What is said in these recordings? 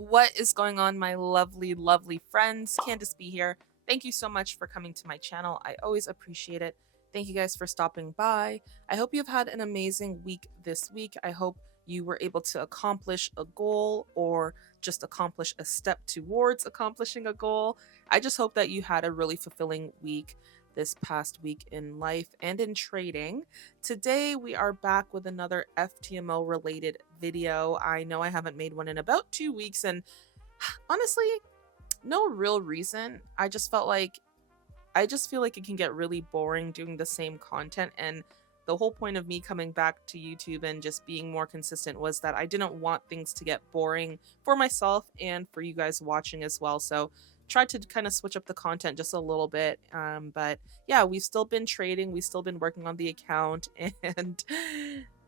What is going on, my lovely, lovely friends? Candace B here. Thank you so much for coming to my channel. I always appreciate it. Thank you guys for stopping by. I hope you've had an amazing week this week. I hope you were able to accomplish a goal or just accomplish a step towards accomplishing a goal. I just hope that you had a really fulfilling week this past week in life and in trading. Today we are back with another FTMO related video. I know I haven't made one in about 2 weeks, and honestly, no real reason. I just feel like it can get really boring doing the same content, and the whole point of me coming back to YouTube and just being more consistent was that I didn't want things to get boring for myself and for you guys watching as well. So tried to kind of switch up the content just a little bit. But yeah, we've still been trading, we've still been working on the account, and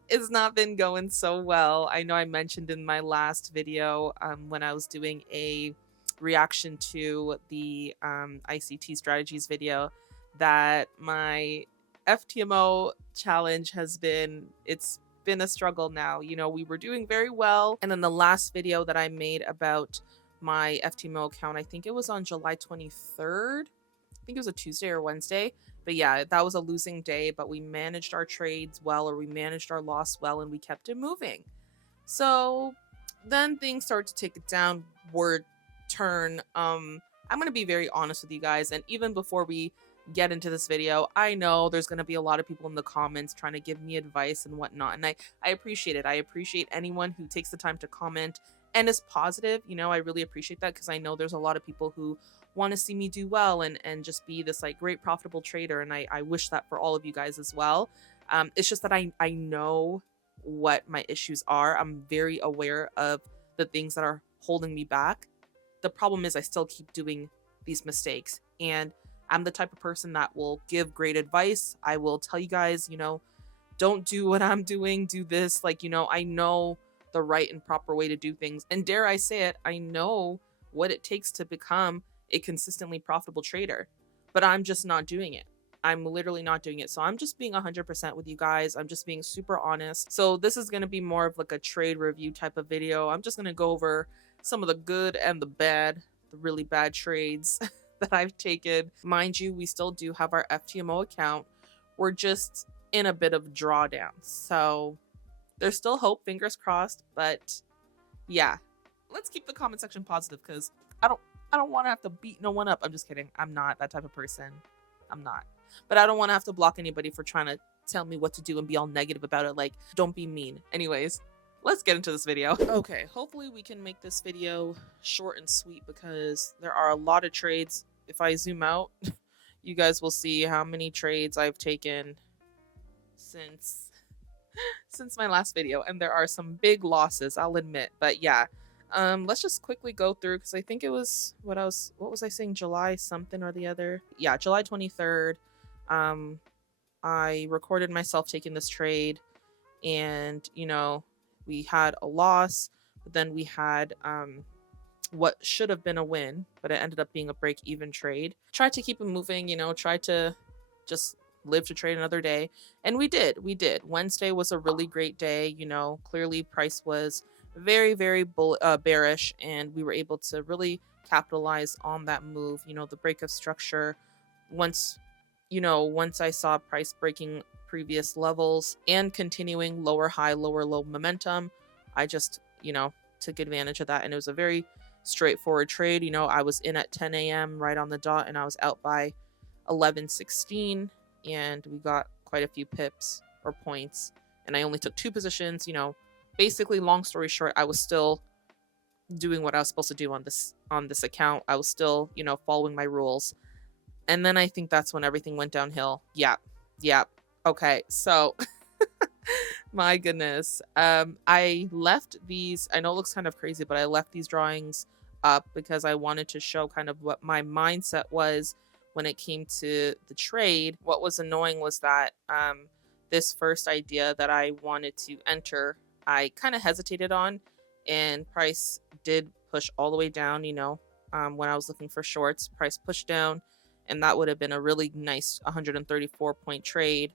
it's not been going so well. I know I mentioned in my last video when I was doing a reaction to the ICT strategies video that my FTMO challenge it's been a struggle now. You know, we were doing very well, and then the last video that I made about my FTMO account, I think it was on July 23rd. I think it was a Tuesday or Wednesday. But yeah, that was a losing day, but we managed our trades well, or we managed our loss well, and we kept it moving. So then things started to take a downward turn. I'm going to be very honest with you guys, and even before we get into this video, I know there's going to be a lot of people in the comments trying to give me advice and whatnot, and I appreciate it. I appreciate anyone who takes the time to comment and is positive. You know, I really appreciate that, because I know there's a lot of people who want to see me do well and just be this like great profitable trader, and I wish that for all of you guys as well. It's just that I know what my issues are. I'm very aware of the things that are holding me back. The problem is I still keep doing these mistakes, and I'm the type of person that will give great advice. I will tell you guys, you know, don't do what I'm doing, do this. Like, you know, I know the right and proper way to do things. And dare I say it, I know what it takes to become a consistently profitable trader, but I'm just not doing it. I'm literally not doing it. So I'm just being 100% with you guys. I'm just being super honest. So this is going to be more of like a trade review type of video. I'm just going to go over some of the good and the bad, the really bad trades that I've taken. Mind you, we still do have our FTMO account. We're just in a bit of drawdown. So there's still hope, fingers crossed. But yeah, let's keep the comment section positive, because I don't want to have to beat no one up. I'm just kidding. I'm not that type of person. I'm not. But I don't want to have to block anybody for trying to tell me what to do and be all negative about it. Like, don't be mean. Anyways, let's get into this video. Okay, hopefully we can make this video short and sweet, because there are a lot of trades. If I zoom out, you guys will see how many trades I've taken since my last video, and there are some big losses, I'll admit. But yeah, let's just quickly go through, because I think it was what was I saying, July something or the other. Yeah, July 23rd. I recorded myself taking this trade, and you know, we had a loss, but then we had what should have been a win, but it ended up being a break-even trade. Tried to keep it moving, you know, tried to just live to trade another day, and we did. Wednesday was a really great day. You know, clearly price was very, very bearish, and we were able to really capitalize on that move. You know, the break of structure, once I saw price breaking previous levels and continuing lower high, lower low momentum, I just, you know, took advantage of that, and it was a very straightforward trade. You know, I was in at 10 a.m. right on the dot, and I was out by 11:16, and we got quite a few pips or points, and I only took 2 positions. You know, basically, long story short, I was still doing what I was supposed to do on this account. I was still, you know, following my rules. And then I think that's when everything went downhill. Yeah. Okay, so my goodness. I left these, I know it looks kind of crazy, but I left these drawings up because I wanted to show kind of what my mindset was when it came to the trade. What was annoying was that this first idea that I wanted to enter, I kind of hesitated on, and price did push all the way down. You know, when I was looking for shorts, price pushed down, and that would have been a really nice 134 point trade.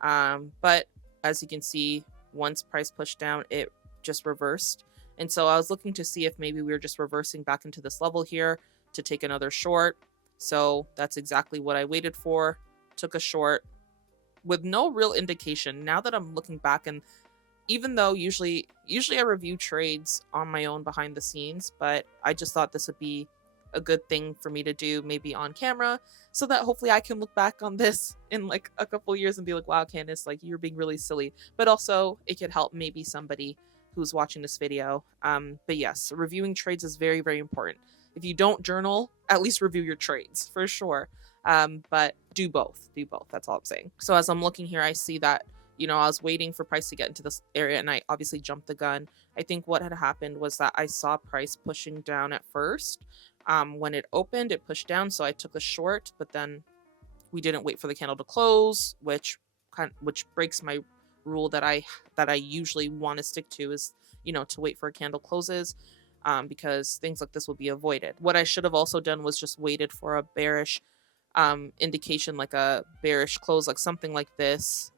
But as you can see, once price pushed down, it just reversed. And so I was looking to see if maybe we were just reversing back into this level here to take another short. So that's exactly what I waited for. Took a short with no real indication. Now that I'm looking back, and even though usually I review trades on my own behind the scenes, but I just thought this would be a good thing for me to do maybe on camera, so that hopefully I can look back on this in like a couple years and be like, wow, Candace, like you're being really silly. But also it could help maybe somebody who's watching this video. But yes, reviewing trades is very, very important. If you don't journal, at least review your trades for sure. But do both. That's all I'm saying. So as I'm looking here, I see that, you know, I was waiting for price to get into this area, and I obviously jumped the gun. I think what had happened was that I saw price pushing down at first. When it opened, it pushed down, so I took a short, but then we didn't wait for the candle to close, which breaks my rule that I usually want to stick to, is, you know, to wait for a candle closes, because things like this will be avoided. What I should have also done was just waited for a bearish indication, like a bearish close, like something like this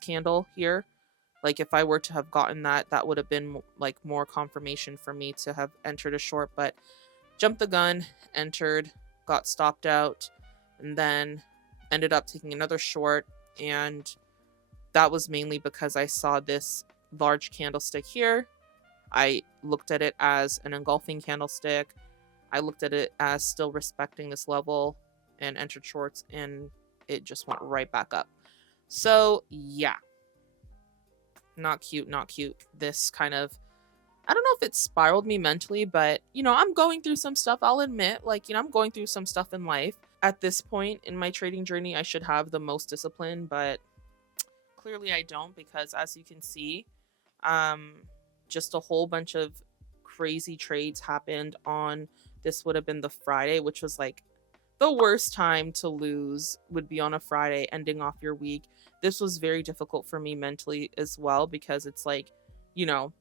candle here. Like if I were to have gotten that, that would have been like more confirmation for me to have entered a short. But jumped the gun, entered, got stopped out, and then ended up taking another short. And that was mainly because I saw this large candlestick here. I looked at it as an engulfing candlestick. I looked at it as still respecting this level and entered shorts, and it just went right back up. So yeah, not cute. This kind of, I don't know if it spiraled me mentally, but you know, I'm going through some stuff, I'll admit. Like, you know, I'm going through some stuff in life. At this point in my trading journey, I should have the most discipline, but clearly I don't, because as you can see, just a whole bunch of crazy trades happened on, this would have been the Friday, which was like the worst time to lose, would be on a Friday ending off your week. This was very difficult for me mentally as well, because it's like, you know,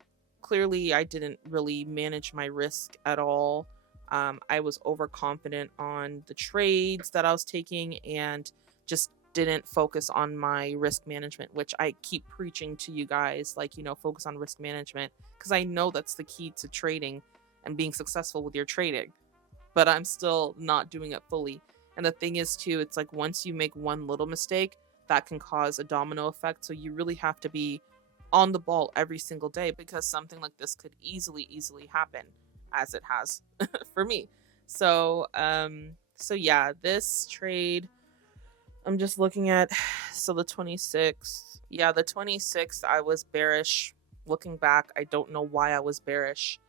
clearly I didn't really manage my risk at all. I was overconfident on the trades that I was taking and just didn't focus on my risk management, which I keep preaching to you guys, like, you know, focus on risk management, because I know that's the key to trading and being successful with your trading. But I'm still not doing it fully. And the thing is too, it's like once you make one little mistake, that can cause a domino effect. So you really have to be on the ball every single day, because something like this could easily happen, as it has for me. So yeah, this trade, I'm just looking at, so the 26th, yeah, the 26th I was bearish. Looking back, I don't know why I was bearish.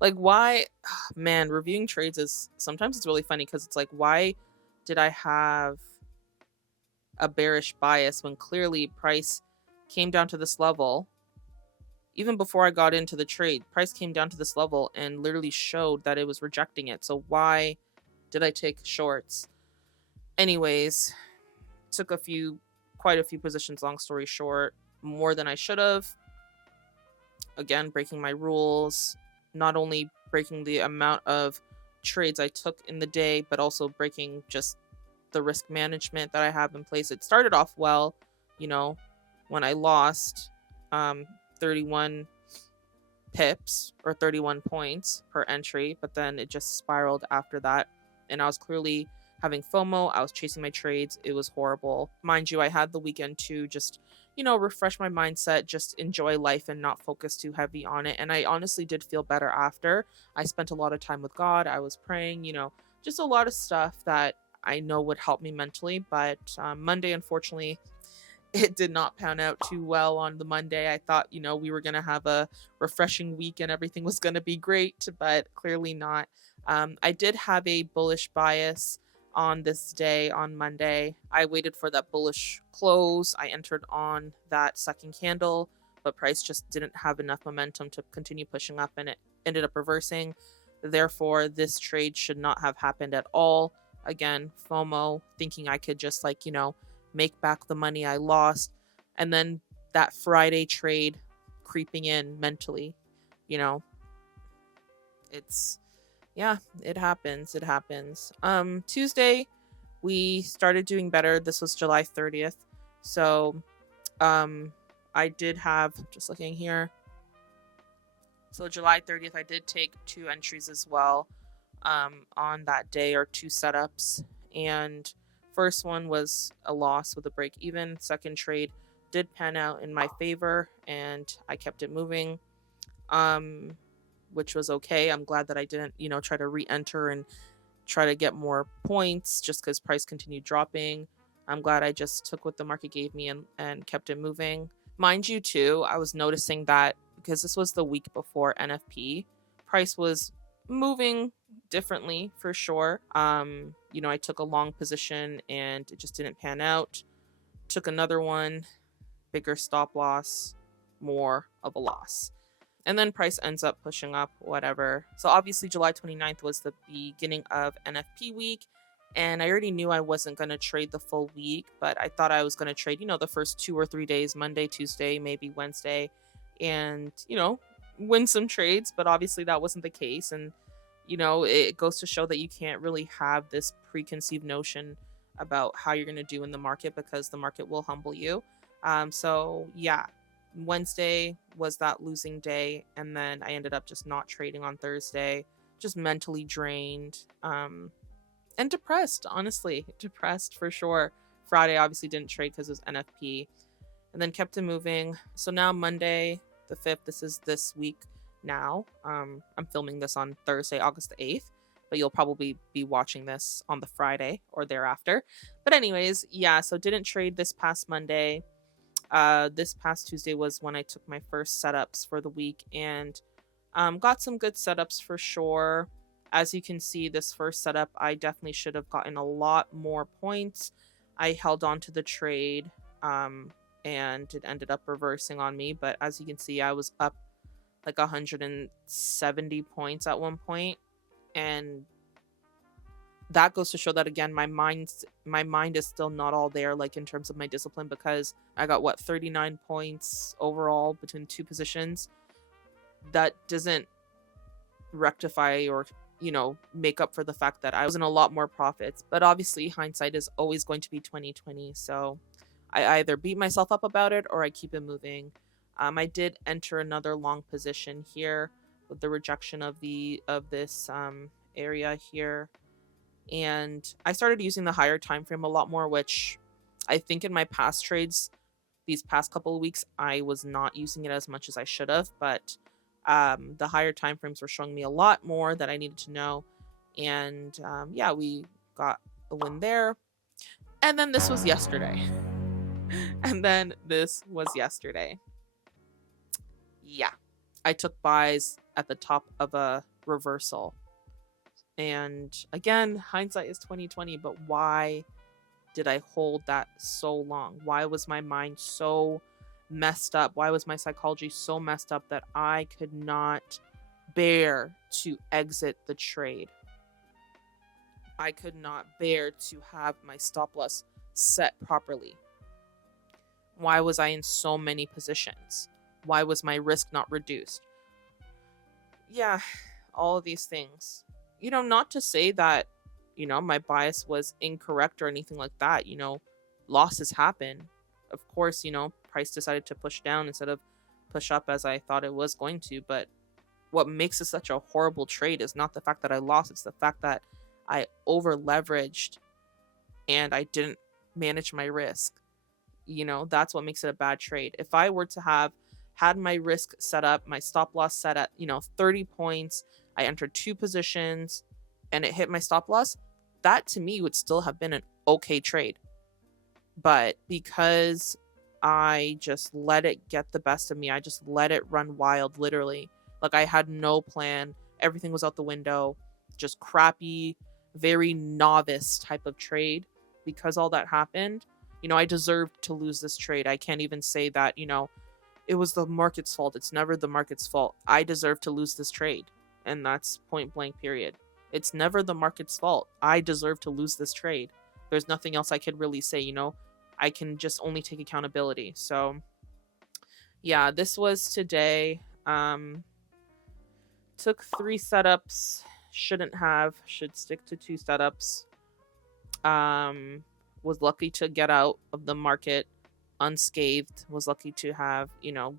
Like, why? Man, reviewing trades is sometimes it's really funny, because it's like, why did I have a bearish bias when clearly price came down to this level? Even before I got into the trade, price came down to this level and literally showed that it was rejecting it. So why did I take shorts? Anyways, took quite a few positions, long story short, more than I should have. Again, breaking my rules, not only breaking the amount of trades I took in the day, but also breaking just the risk management that I have in place. It started off well, you know, when I lost 31 pips or 31 points per entry, but then it just spiraled after that. And I was clearly having FOMO. I was chasing my trades. It was horrible. Mind you, I had the weekend to just, you know, refresh my mindset, just enjoy life and not focus too heavy on it. And I honestly did feel better after. I spent a lot of time with God. I was praying, you know, just a lot of stuff that I know would help me mentally. But Monday, unfortunately, it did not pan out too well on the Monday. I thought, you know, we were going to have a refreshing week and everything was going to be great, but clearly not. I did have a bullish bias on this day, on Monday. I waited for that bullish close. I entered on that second candle, but price just didn't have enough momentum to continue pushing up, and it ended up reversing. Therefore, this trade should not have happened at all. Again, FOMO, thinking I could just, like, you know, make back the money I lost. And then that Friday trade creeping in mentally, you know, it's, yeah, it happens. Tuesday, we started doing better. This was July 30th. So, I did have, just looking here, So July 30th, I did take 2 entries as well on that day, or 2 setups. And first one was a loss with a break even. Second trade did pan out in my favor and I kept it moving, which was okay. I'm glad that I didn't, try to re-enter and try to get more points just because price continued dropping. I'm glad I just took what the market gave me and kept it moving. Mind you, too, I was noticing that because this was the week before NFP, price was moving differently for sure. I took a long position and it just didn't pan out. Took another one, bigger stop loss, more of a loss. And then price ends up pushing up, whatever. So obviously July 29th was the beginning of NFP week. And I already knew I wasn't going to trade the full week, but I thought I was going to trade, the first 2 or 3 days, Monday, Tuesday, maybe Wednesday, and, win some trades. But obviously that wasn't the case. And, it goes to show that you can't really have this preconceived notion about how you're going to do in the market, because the market will humble you. So yeah, Wednesday was that losing day. And then I ended up just not trading on Thursday, just mentally drained. And depressed, honestly. Depressed for sure. Friday obviously didn't trade because it was NFP. And then kept it moving. So now Monday, the 5th, this is this week now. I'm filming this on Thursday, August the 8th. But you'll probably be watching this on the Friday or thereafter. But anyways, yeah, so didn't trade this past Monday. This past Tuesday was when I took my first setups for the week. And got some good setups for sure. As you can see, this first setup, I definitely should have gotten a lot more points. I held on to the trade, and it ended up reversing on me. But as you can see, I was up like 170 points at one point. And that goes to show that, again, my mind is still not all there, like in terms of my discipline, because I got 39 points overall between 2 positions. That doesn't rectify or make up for the fact that I was in a lot more profits. But obviously hindsight is always going to be 2020. So I either beat myself up about it or I keep it moving. I did enter another long position here with the rejection of this area here. And I started using the higher time frame a lot more, which I think in my past trades, these past couple of weeks, I was not using it as much as I should have. But the higher time frames were showing me a lot more that I needed to know. And yeah, we got a win there. And then this was yesterday. Yeah, I took buys at the top of a reversal. And again, hindsight is 2020, but why did I hold that so long? Why was my mind so messed up? Why was my psychology so messed up that I could not bear to exit the trade? I could not bear to have my stop loss set properly. Why was I in so many positions? Why was my risk not reduced? Yeah, all of these things. Not to say that, my bias was incorrect or anything like that. Losses happen. Of course, price decided to push down instead of push up as I thought it was going to. But what makes it such a horrible trade is not the fact that I lost. It's the fact that I over leveraged and I didn't manage my risk. That's what makes it a bad trade. If I were to have had my risk set up, my stop loss set at, 30 points, I entered 2 positions and it hit my stop loss, that to me would still have been an okay trade. But because I just let it get the best of me, I just let it run wild, literally. Like, I had no plan. Everything was out the window. Just crappy, very novice type of trade. Because all that happened, I deserved to lose this trade. I can't even say that, it was the market's fault. It's never the market's fault. I deserve to lose this trade. And that's point blank, period. It's never the market's fault. I deserve to lose this trade. There's nothing else I could really say, I can just only take accountability. So yeah, this was today. Took 3 setups. Should stick to 2 setups. Was lucky to get out of the market unscathed. Was lucky to have,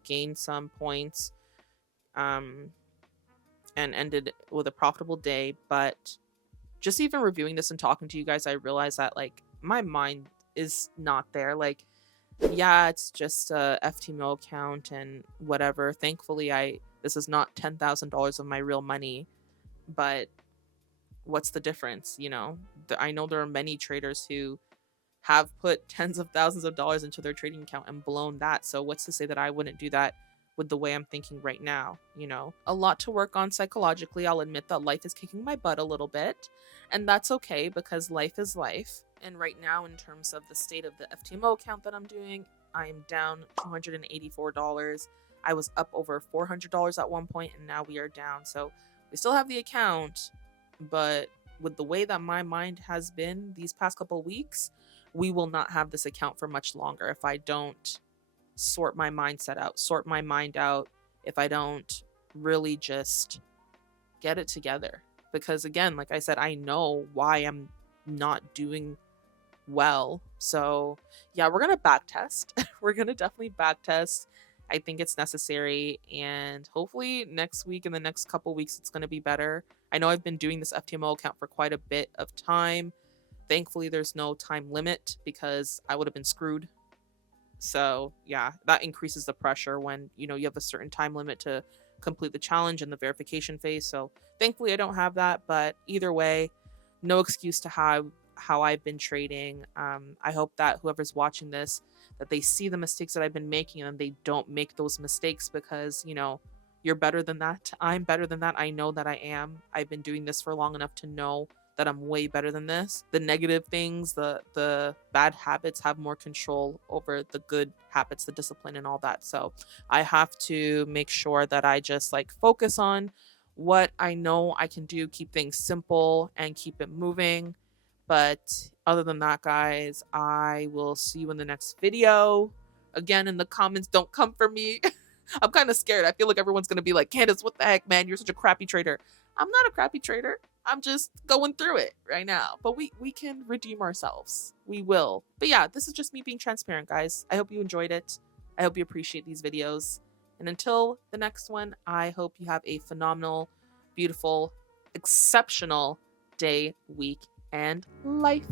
gained some points. and ended with a profitable day. But just even reviewing this and talking to you guys, I realized that like my mind is not there. Like, yeah, it's just a FTMO account and whatever. Thankfully, this is not $10,000 of my real money, but what's the difference? You know, I know there are many traders who have put tens of thousands of dollars into their trading account and blown that. So what's to say that I wouldn't do that with the way I'm thinking right now? You know, a lot to work on psychologically. I'll admit that life is kicking my butt a little bit, and that's okay because life is life. And right now, in terms of the state of the FTMO account that I'm doing, I am down $284. I was up over $400 at one point, and now we are down. So we still have the account, but with the way that my mind has been these past couple weeks, we will not have this account for much longer if I don't sort my mindset out, sort my mind out, if I don't really just get it together. Because again, like I said, I know why I'm not doing well. So yeah, we're gonna back test. We're gonna definitely back test. I think it's necessary, and hopefully next week and the next couple weeks it's gonna be better. I know I've been doing this FTMO account for quite a bit of time. Thankfully, there's no time limit because I would have been screwed. So yeah, that increases the pressure when, you know, you have a certain time limit to complete the challenge and the verification phase. So thankfully I don't have that, but either way, no excuse to how I've been trading. I hope that whoever's watching this, that they see the mistakes that I've been making and they don't make those mistakes, because, you know, you're better than that. I'm better than that. I know that I am. I've been doing this for long enough to know that I'm way better than this. The negative things, the bad habits have more control over the good habits, the discipline and all that. So I have to make sure that I just like focus on what I know I can do, keep things simple and keep it moving. But other than that, guys, I will see you in the next video. Again, in the comments, don't come for me. I'm kind of scared. I feel like everyone's going to be like, Candace, what the heck, man? You're such a crappy trader. I'm not a crappy trader. I'm just going through it right now. But we can redeem ourselves. We will. But yeah, this is just me being transparent, guys. I hope you enjoyed it. I hope you appreciate these videos. And until the next one, I hope you have a phenomenal, beautiful, exceptional day, week, and life.